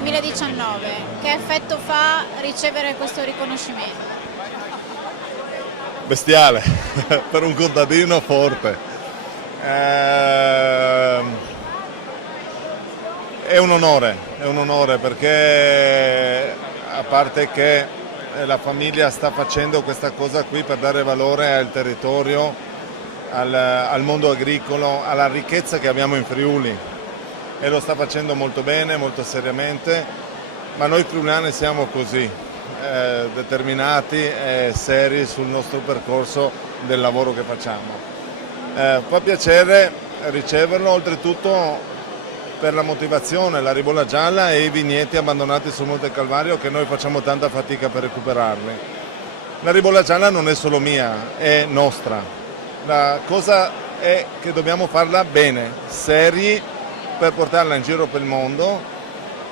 2019, che effetto fa ricevere questo riconoscimento? Bestiale, per un contadino forte. È un onore perché a parte che la famiglia sta facendo questa cosa qui per dare valore al territorio, al mondo agricolo, alla ricchezza che abbiamo in Friuli, e lo sta facendo molto bene, molto seriamente, ma noi friulani siamo così, determinati e seri sul nostro percorso del lavoro che facciamo. Fa piacere riceverlo, oltretutto per la motivazione, la ribolla gialla e i vigneti abbandonati sul Monte Calvario, che noi facciamo tanta fatica per recuperarli. La ribolla gialla non è solo mia, è nostra. La cosa è che dobbiamo farla bene, seri, per portarla in giro per il mondo,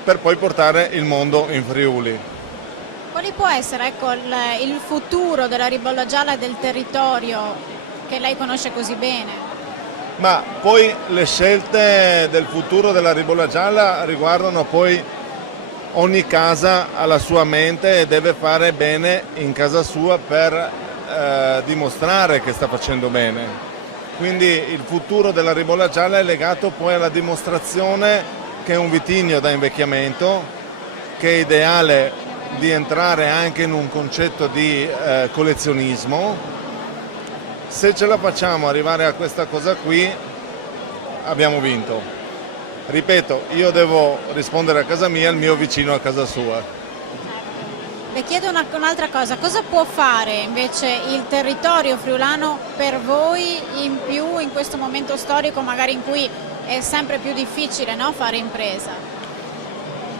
per poi portare il mondo in Friuli. Quale può essere, ecco, il futuro della ribolla gialla e del territorio che lei conosce così bene? Ma poi le scelte del futuro della ribolla gialla riguardano poi ogni casa alla sua mente e deve fare bene in casa sua per dimostrare che sta facendo bene. Quindi il futuro della ribolla gialla è legato poi alla dimostrazione che è un vitigno da invecchiamento, che è ideale di entrare anche in un concetto di collezionismo. Se ce la facciamo arrivare a questa cosa qui, abbiamo vinto. Ripeto, io devo rispondere a casa mia, il mio vicino a casa sua. Le chiedo un'altra cosa, cosa può fare invece il territorio friulano per voi in più in questo momento storico, magari in cui è sempre più difficile, no, fare impresa?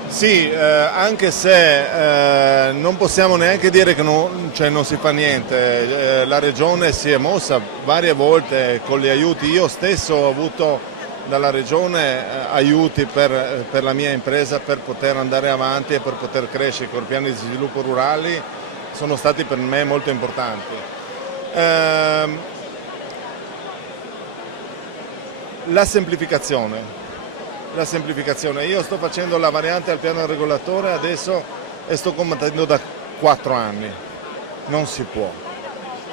Sì, anche se non possiamo neanche dire che non si fa niente, la Regione si è mossa varie volte con gli aiuti, io stesso ho avuto dalla Regione aiuti per la mia impresa per poter andare avanti e per poter crescere, con i piani di sviluppo rurali sono stati per me molto importanti. La semplificazione. Io sto facendo la variante al piano regolatore adesso e sto combattendo da 4 anni, non si può,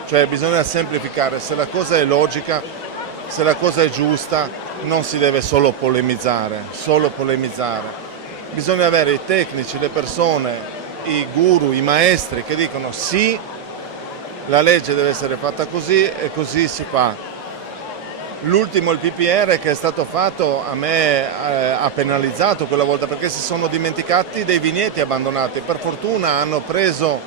cioè bisogna semplificare, se la cosa è logica, se la cosa è giusta non si deve solo polemizzare, bisogna avere i tecnici, le persone, i guru, i maestri che dicono sì, la legge deve essere fatta così e così si fa. L'ultimo, il PPR che è stato fatto, a me ha penalizzato quella volta perché si sono dimenticati dei vigneti abbandonati. Per fortuna hanno preso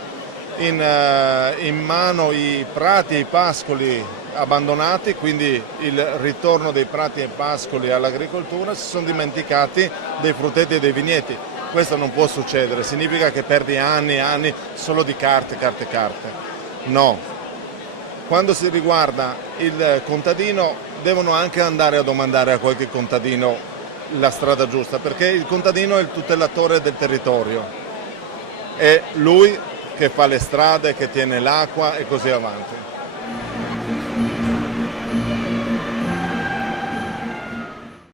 in mano i prati e i pascoli abbandonati, quindi il ritorno dei prati e pascoli all'agricoltura, si sono dimenticati dei frutteti e dei vigneti. Questo non può succedere, significa che perdi anni e anni solo di carte. No. Quando si riguarda il contadino devono anche andare a domandare a qualche contadino la strada giusta, perché il contadino è il tutelatore del territorio, è lui che fa le strade, che tiene l'acqua e così avanti.